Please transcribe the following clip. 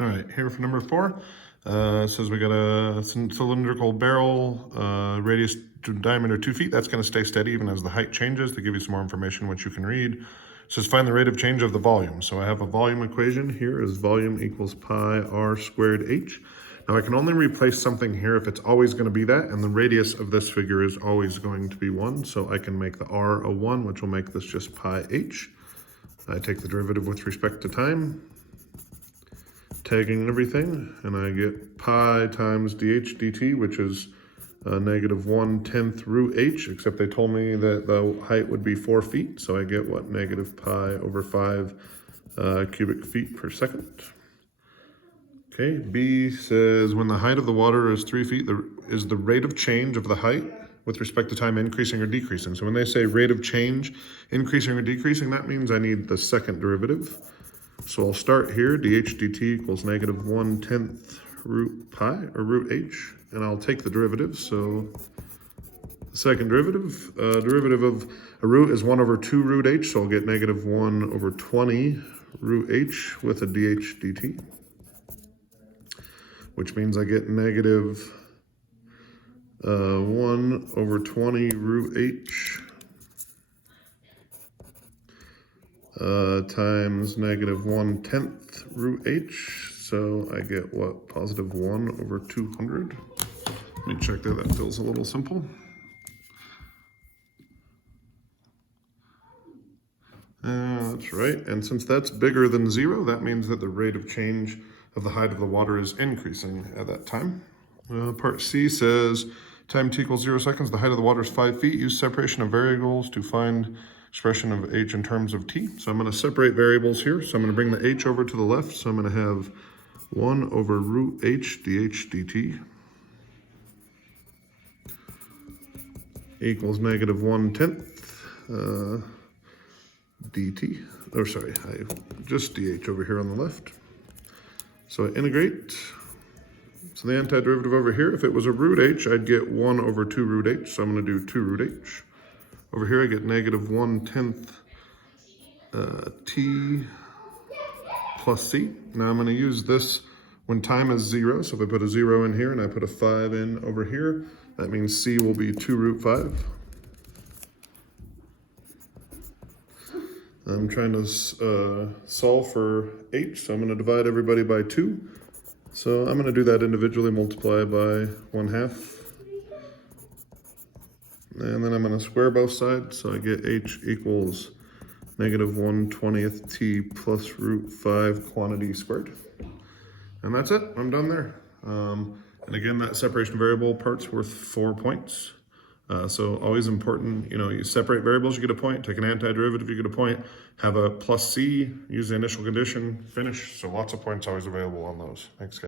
All right, here for number 4. It says we got a cylindrical barrel, radius to diameter 2 feet. That's going to stay steady even as the height changes. To give you some more information, which you can read. It says find the rate of change of the volume. So I have a volume equation here is volume equals pi r squared h. Now I can only replace something here if it's always going to be that, and the radius of this figure is always going to be 1. So I can make the r a 1, which will make this just pi h. I take the derivative with respect to time, tagging everything, and I get pi times dh dt, which is negative 1/10 root h, except they told me that the height would be 4 feet, so I get what, negative pi over 5 cubic feet per second. Okay, B says when the height of the water is 3 feet, is the rate of change of the height with respect to time increasing or decreasing. So when they say rate of change increasing or decreasing, that means I need the second derivative. So I'll start here, dh dt equals negative 1/10 root pi, or root h, and I'll take the derivative. So the second derivative, derivative of a root is 1 over 2 root h, so I'll get negative 1 over 20 root h with a dh dt, which means I get negative 1 over 20 root h times negative 1/10 root h. So I get what, positive 1 over 200. Let me check there, that feels a little simple. That's right, and since that's bigger than 0, that means that the rate of change of the height of the water is increasing at that time. Part C says time t equals 0 seconds, the height of the water is 5 feet. Use separation of variables to find expression of h in terms of t. So I'm going to separate variables here. So I'm going to bring the h over to the left. So I'm going to have 1 over root h dh dt equals negative 1/10 dt, or sorry, just dh over here on the left. So I integrate. So the antiderivative over here, if it was a root h, I'd get 1 over 2 root h. So I'm going to do 2 root h. Over here I get negative 1/10 t plus c. Now I'm going to use this when time is 0. So if I put a 0 in here and I put a 5 in over here, that means c will be 2 root 5. I'm trying to solve for h, so I'm going to divide everybody by 2. So I'm going to do that individually, multiply by 1/2. And then I'm going to square both sides, so I get h equals negative 1/20 t plus root 5 quantity squared. And that's it, I'm done there. And again, that separation variable part's worth 4 points. So always important, you separate variables, you get a point, take an antiderivative, you get a point, have a plus c, use the initial condition, finish. So lots of points always available on those. Thanks, guys.